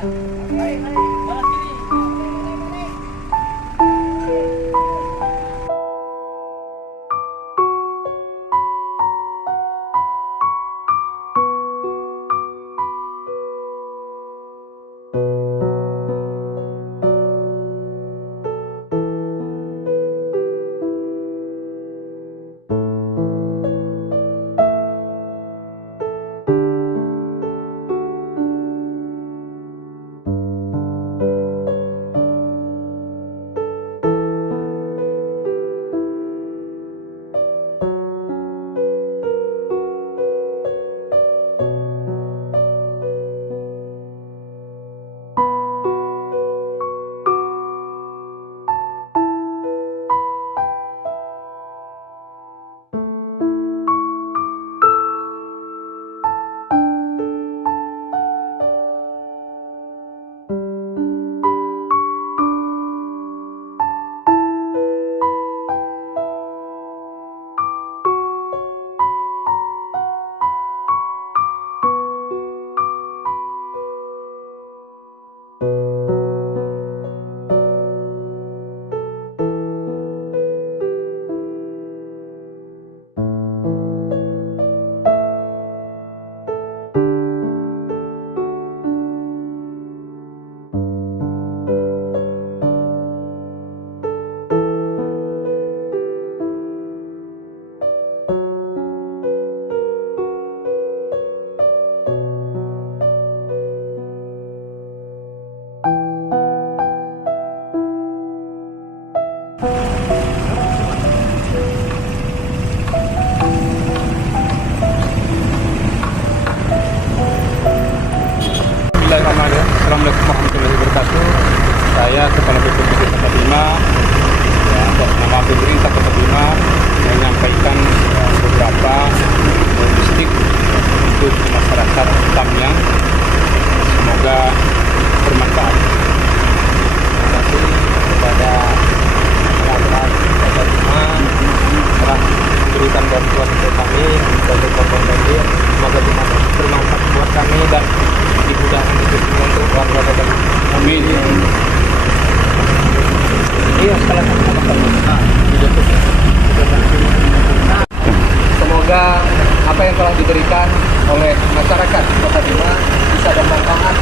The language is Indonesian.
Bismillahirrahmanirrahim. Assalamualaikum warahmatullahi wabarakatuh. Saya Kepala BPBD Kota Bima, atas nama pemerintah Kota Bima menyampaikan beberapa logistik untuk masyarakat Tamyang. Semoga bermanfaat. Terima kasih kepada masyarakat Kota Bima telah memberikan bantuan untuk kami untuk korban banjir. Semoga bermanfaat buat kami dan dimudahkan itu semua untuk warga Kota Bima. Amin. Iya, setelah semoga apa yang telah diberikan oleh masyarakat Kota Bima bisa bermanfaat